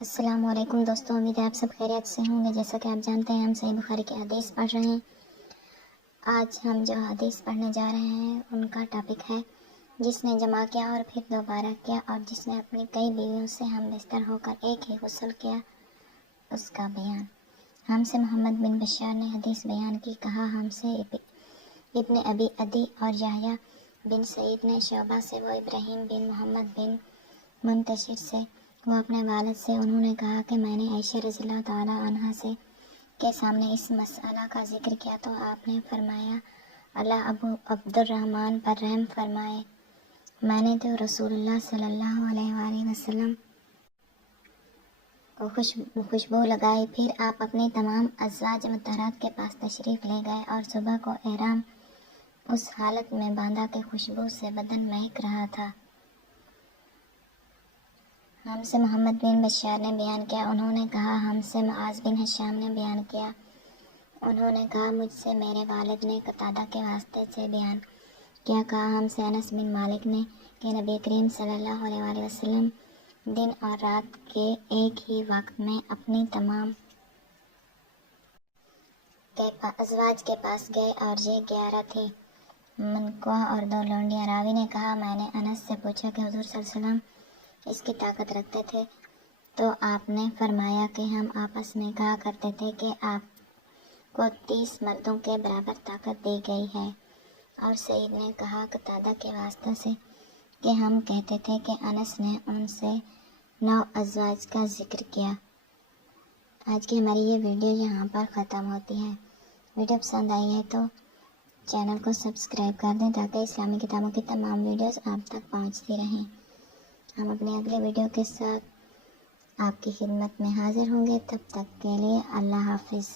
السلام علیکم دوستوں، امید ہے آپ سب خیریت سے ہوں گے۔ جیسا کہ آپ جانتے ہیں ہم صحیح بخاری کی حدیث پڑھ رہے ہیں۔ آج ہم جو حدیث پڑھنے جا رہے ہیں ان کا ٹاپک ہے جس نے جمع کیا اور پھر دوبارہ کیا، اور جس نے اپنی کئی بیویوں سے ہم بستر ہو کر ایک ہی غسل کیا، اس کا بیان۔ ہم سے محمد بن بشار نے حدیث بیان کی، کہا ہم سے ابن ابی عدی اور یحییٰ بن سعید نے، شعبہ سے وہ ابراہیم بن محمد بن منتشر سے، وہ اپنے والد سے، انہوں نے کہا کہ میں نے عائشہ رضی اللہ تعالی عنہا سے کے سامنے اس مسئلہ کا ذکر کیا تو آپ نے فرمایا اللہ ابو عبد الرحمن پر رحم فرمائے، میں نے تو رسول اللہ صلی اللہ علیہ وآلہ وسلم کو خوشبو لگائی، پھر آپ اپنی تمام ازواج مطہرات کے پاس تشریف لے گئے اور صبح کو احرام اس حالت میں باندھا کہ خوشبو سے بدن مہک رہا تھا۔ ہم سے محمد بن بشار نے بیان کیا، انہوں نے کہا ہم سے معاذ بن ہشام نے بیان کیا، انہوں نے کہا مجھ سے میرے والد نے قتادہ کے واسطے سے بیان کیا، کہا ہم سے انس بن مالک نے کہ نبی کریم صلی اللہ علیہ وآلہ وسلم دن اور رات کے ایک ہی وقت میں اپنی تمام ازواج کے پاس گئے اور یہ 11 تھی، منکوہ اور 2 لونڈیاں۔ راوی نے کہا میں نے انس سے پوچھا کہ حضور صلی اللہ علیہ وسلم اس کی طاقت رکھتے تھے تو آپ نے فرمایا کہ ہم آپس میں کہا کرتے تھے کہ آپ کو 30 مردوں کے برابر طاقت دی گئی ہے، اور سعید نے کہا قتادہ کے واسطے سے کہ ہم کہتے تھے کہ انس نے ان سے 9 ازواج کا ذکر کیا۔ آج کی ہماری یہ ویڈیو یہاں پر ختم ہوتی ہے۔ ویڈیو پسند آئی ہے تو چینل کو سبسکرائب کر دیں تاکہ اسلامی کتابوں کی تمام ویڈیوز آپ تک پہنچتی رہیں۔ ہم اپنے اگلے ویڈیو کے ساتھ آپ کی خدمت میں حاضر ہوں گے، تب تک کے لیے اللہ حافظ۔